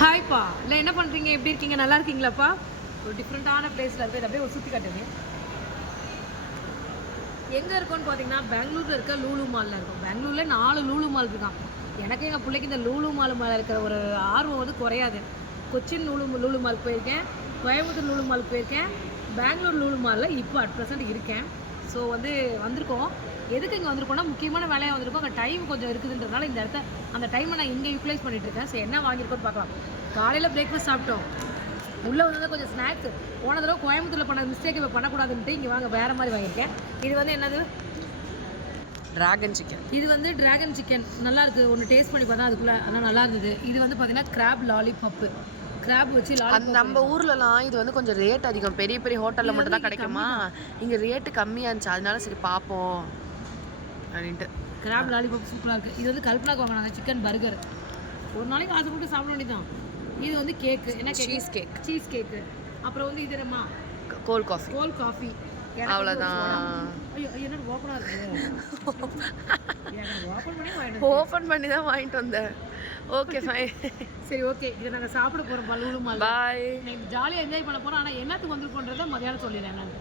ஹாய்ப்பா, இல்லை என்ன பண்ணுறீங்க, எப்படி இருக்கீங்க, நல்லா இருக்கீங்களாப்பா? ஒரு டிஃப்ரெண்ட்டான பிளேஸில் இருக்குது, அப்படியே ஒரு சுற்றி காட்டுங்க. எங்கே இருக்கோன்னு பார்த்தீங்கன்னா பெங்களூரில் இருக்க லூலு மாலில் இருக்கும். பெங்களூரில் 4 லூலு மால் இருக்கான். எனக்கு எங்கள் பிள்ளைக்கு இந்த லூலு மால் மேலே இருக்கிற ஒரு ஆர்வம் வந்து குறையாது. கொச்சின் லூலு மால் போயிருக்கேன், கோயம்புத்தூர் லூலு மால் போயிருக்கேன், பெங்களூர் லூலு மாலில் இப்போ அட் ப்ரெசென்ட் இருக்கேன். ஸோ வந்திருக்கோம். எதுக்கு இங்கே வந்திருக்கோம்னா முக்கியமான வேலையாக வந்திருக்கோம். அங்கே டைம் கொஞ்சம் இருக்குதுன்றதுனால இந்த இடத்த அந்த டைமை நான் இங்கே யூட்டிலைஸ் பண்ணிகிட்ருக்கேன். சரி, என்ன வாங்கியிருக்கோன்னு பார்க்கலாம். காலையில் பிரேக்ஃபாஸ்ட் சாப்பிட்டோம். உள்ளே வந்து கொஞ்சம் ஸ்நாக்ஸ். போன தடவை கோயம்புத்தூரில் பண்ண மிஸ்டேக் இப்போ பண்ணக்கூடாதுன்ட்டு இங்கே வேறு மாதிரி வாங்கியிருக்கேன். இது வந்து என்னது, டிராகன் சிக்கன். இது வந்து டிராகன் சிக்கன் நல்லா இருக்குது. ஒன்று டேஸ்ட் பண்ணி பார்த்தா அதுக்குள்ளே ஆனால் நல்லா இருந்தது. இது வந்து பார்த்தீங்கன்னா கிராப் லாலிபப்பு. கிராப் வச்சு நம்ம ஊர்லலாம் இது வந்து கொஞ்சம் ரேட் அதிகம். பெரிய பெரிய ஹோட்டலில் மட்டும் தான் கிடைக்குமா, இங்கே ரேட்டு கம்மியாக இருந்துச்சு, அதனால சரி பார்ப்போம் அப்படின்ட்டு. கிராப் லாலிபப் சூப்பராக இருக்குது. இது வந்து கல்பனாக்கு வாங்கினாங்க சிக்கன் பர்கர். ஒரு நாளைக்கு ஆசைப்பட்டு சாப்பிட வேண்டியதான். இது வந்து கேக்கு, என்ன கேக்? சீஸ் கேக்கு. அப்புறம் வந்து இது என்னம்மா, கோல்ட் காஃபி. அவ்வளோதான். ஐயோ என்ன ஓப்பனாக இருக்குது, ஓப்பன் பண்ணி தான் வாங்கிட்டு வந்தேன். Okay fine. சரி ஓகே, இதை நாங்கள் சாப்பிட போகிறோம். பல்லூரு மால். பாய். ஜாலியாக என்ஜாய் பண்ண போகிறோம். ஆனால் என்னத்துக்கு வந்துருக்கோன்றதை மதியானம் சொல்லிடுறேன் நான்.